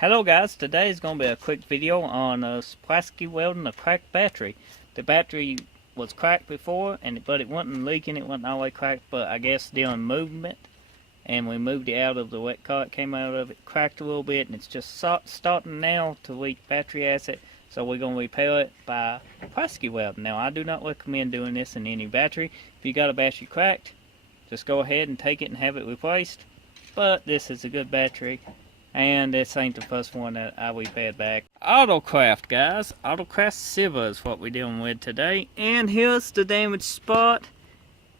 Hello guys, today is going to be a quick video on plastic welding a cracked battery. The battery was cracked before, but it wasn't leaking, it wasn't all the way cracked, but I guess during movement, and we moved it out of the wet car, it came out of it, cracked a little bit, and it's just starting now to leak battery acid, so we're going to repair it by plastic welding. Now I do not recommend doing this in any battery. If you got a battery cracked, just go ahead and take it and have it replaced, but this is a good battery. And this ain't the first one that I repaired back. Autocraft, guys. Autocraft silver is what we're dealing with today. And here's the damaged spot.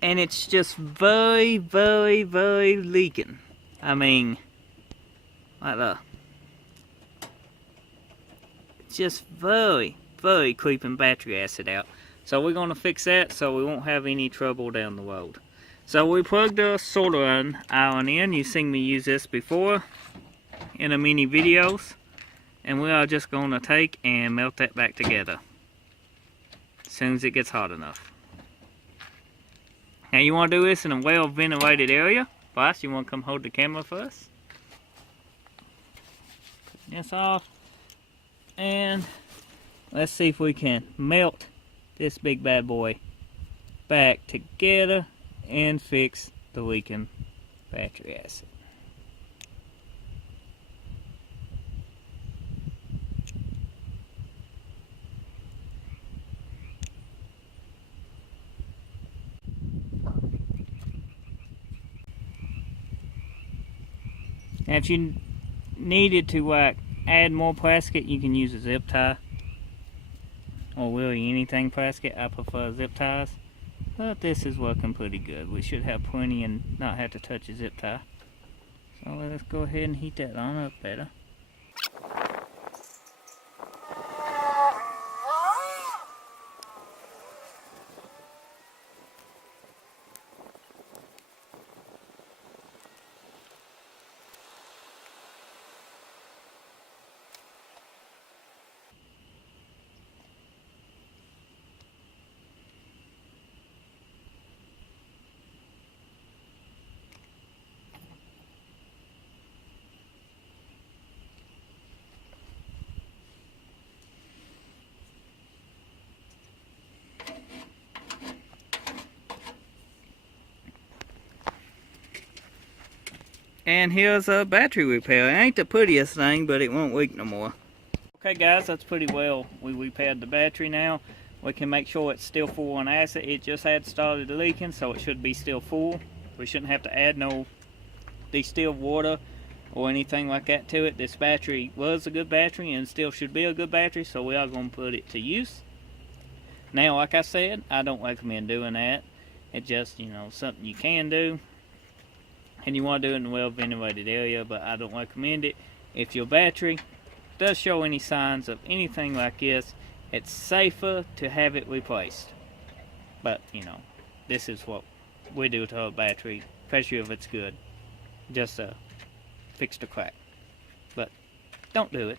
And it's just very, very, very leaking. I mean, like that. It's just very, very creeping battery acid out. So we're going to fix that so we won't have any trouble down the road. So we plugged the soldering iron in. You've seen me use this before in a mini videos, and we are just going to take and melt that back together as soon as it gets hot enough. Now you want to do this in a well ventilated area. First, you want to come hold the camera first. Put this off, and let's see if we can melt this big bad boy back together and fix the leaking battery acid. Now if you needed to add more plastic, you can use a zip tie, or really anything plastic. I prefer zip ties, but this is working pretty good. We should have plenty and not have to touch a zip tie. So let's go ahead and heat that on up better. And here's a battery repair. It ain't the prettiest thing, but it won't leak no more. Okay guys, that's pretty well. We repaired the battery now. We can make sure it's still full on acid. It just had started leaking, so it should be still full. We shouldn't have to add no distilled water or anything like that to it. This battery was a good battery and still should be a good battery, so we are going to put it to use. Now, like I said, I don't recommend doing that. It's just, something you can do. And you want to do it in a well ventilated area, but I don't recommend it. If your battery does show any signs of anything like this, it's safer to have it replaced. But this is what we do to our battery, especially if it's good, just to fix the crack. But don't do it.